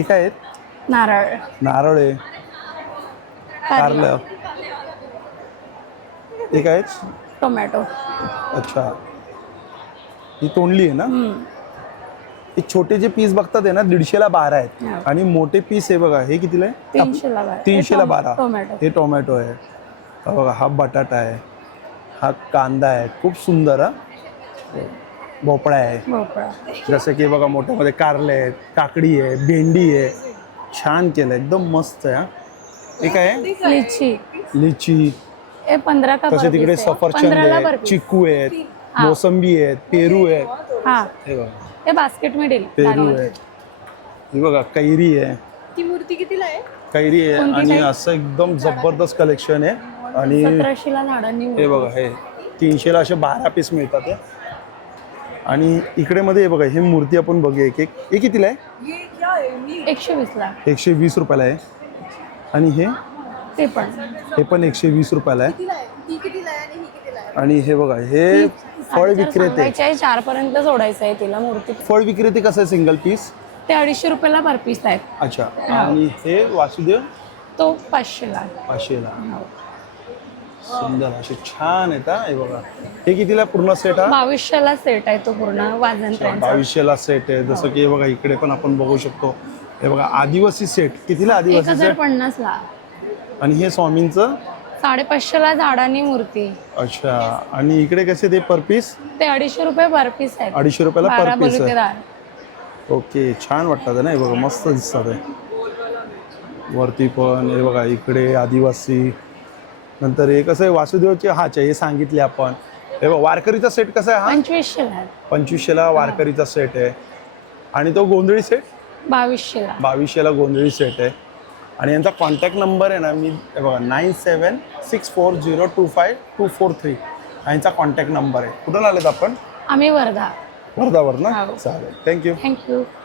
हे काय आहेत? नारळ, नारळ आहे, कारलं. हे काय आहेत? टोमॅटो. अच्छा, ही तोंडली आहे ना? हे छोटे जे पीस बघतात आहे ना 150ला 12 आहेत हा. आणि मोठे पीस आहे बघा हे कितीला आहे? 300ला 12. 300ला 12. टोमॅटो. हे टोमॅटो आहे. हा बघा, हा बटाटा आहे, हा कांदा आहे, खूप सुंदर. हा भोपळा आहे, भोपळा. जसं की बघा मोठ्यामध्ये कारले आहेत, काकडी आहे, भेंडी आहे. छान केलं, एकदम मस्त आहे. हा हे काय आहे? लिची. लिची. हे 15 का तसे तिकडे सफरचंद 15ला आहे, पर piece. चिकू आहेत, हा. मोसंबी आहेत, पेरू आहेत. हा, हे बघा हे बास्केट मिळेल. पेरू आहे, हे बघा कैरी आहे. ती मूर्ती कितीला आहे? कैरी आहे कोणती आणि कैरी? असं एकदम जबरदस्त कलेक्शन आहे. आणि 1700ला झाडांनी हे बघा हे 300ला असे 12 पीस मिळतात हे. आणि इकडे मध्ये हे बघा हे मूर्ती आपण बघूया एक एक. हे कितीला आहे? 120ला. 120 रुपयाला आहे. आणि हे ते पण हे पण 120 रुपयाला आहे. कितीला आहे? ती कितीला आहे आणि ही कितीला आहे? आणि हे बघा हे फळ विक्रेते. 4 पर्यंत सोडायचं आहे तिला मूर्ती. फळ विक्रेते कसं आहे सिंगल पीस? ते 250 रुपयाला पर पीस आहेत. अच्छा. आणि हे वासुदेव तो 500ला. 500ला. सुंदर असे छान आहेत. हा हे बघा हे कितीला पूर्ण सेट? हा 2200ला सेट आहे तो पूर्ण वाजंत्र्यांचा. 2200ला सेट आहे. जसं की हे बघा इकडे पण आपण बघू शकतो. हे बघा आदिवासी सेट कितीला? आदिवासी सेट. 1050ला. आणि हे स्वामींचं 550ला झाडांनी मूर्ती. अच्छा. आणि इकडे कसे ते पर पीस? ते 250 रुपये पर पीस आहे. 250 रुपयाला 12 पर पीस आहे. बलुतेदार. ओके, छान वाटतात ना हे बघा, मस्त दिसतात आहे. वरती पण हे बघा इकडे आदिवासी. नंतर हे कसं आहे वासुदेवचे हाचे हे सांगितले आपण. हे बघा वारकरीचा सेट कसा आहे? हा 2500ला आहे. 2500ला वारकरीचा सेट आहे. आणि तो गोंधळी सेट 2200ला. 2200ला गोंधळी सेट आहे. आणि यांचा कॉन्टॅक्ट नंबर आहे ना, मी हे बघा 9764025243 यांचा कॉन्टॅक्ट नंबर आहे. कुठून आलेत आपण? आम्ही वर्धा. वर्धावर ना? हो. चालेल, थँक्यू. थँक्यू.